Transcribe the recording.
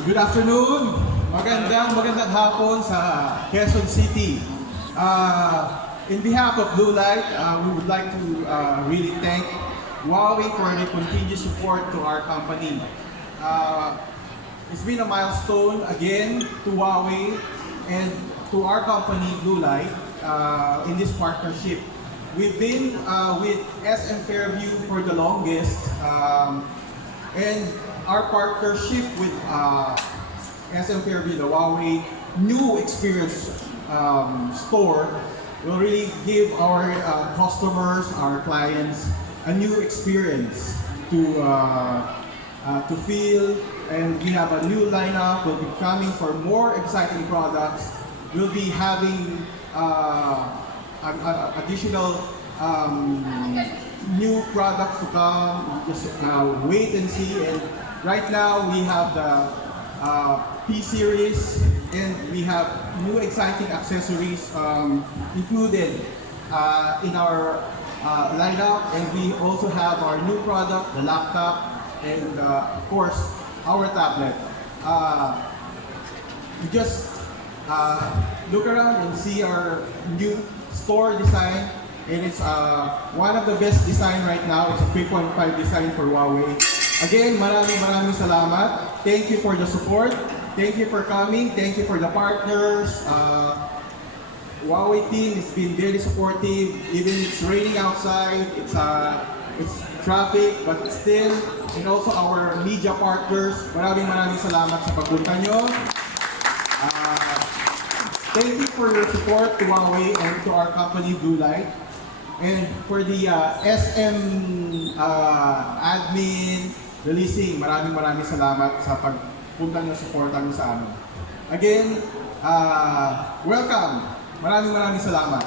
Good afternoon. Magandang hapon sa Quezon City. In behalf of Blue Light, we would like to really thank Huawei for their continued support to our company. It's been a milestone again to Huawei and to our company Blue Light in this partnership. We've been with SM Fairview for the longest, and our partnership with SM Fairview, the Huawei new experience store, will really give our customers, our clients, a new experience to feel. And we have a new lineup. We'll be coming for more exciting products. We'll be having additional new products to come. Just wait and see. And right now we have the P series, and we have new exciting accessories included in our lineup. And we also have our new product, the laptop, and of course our tablet. We just look around and see our new store design, and it's one of the best design right now. It's a 3.5 design for Huawei. Again, maraming salamat. Thank you for the support. Thank you for coming. Thank you for the partners. Huawei team has been very supportive. Even it's raining outside, it's traffic, but still, and also our media partners. Maraming salamat sa pagpunta nyo. Thank you for your support to Huawei and to our company Blue Light. And for the SM admin releasing, maraming salamat sa pagpunta nyo, supportan nyo sa amin. Again, welcome. Maraming salamat.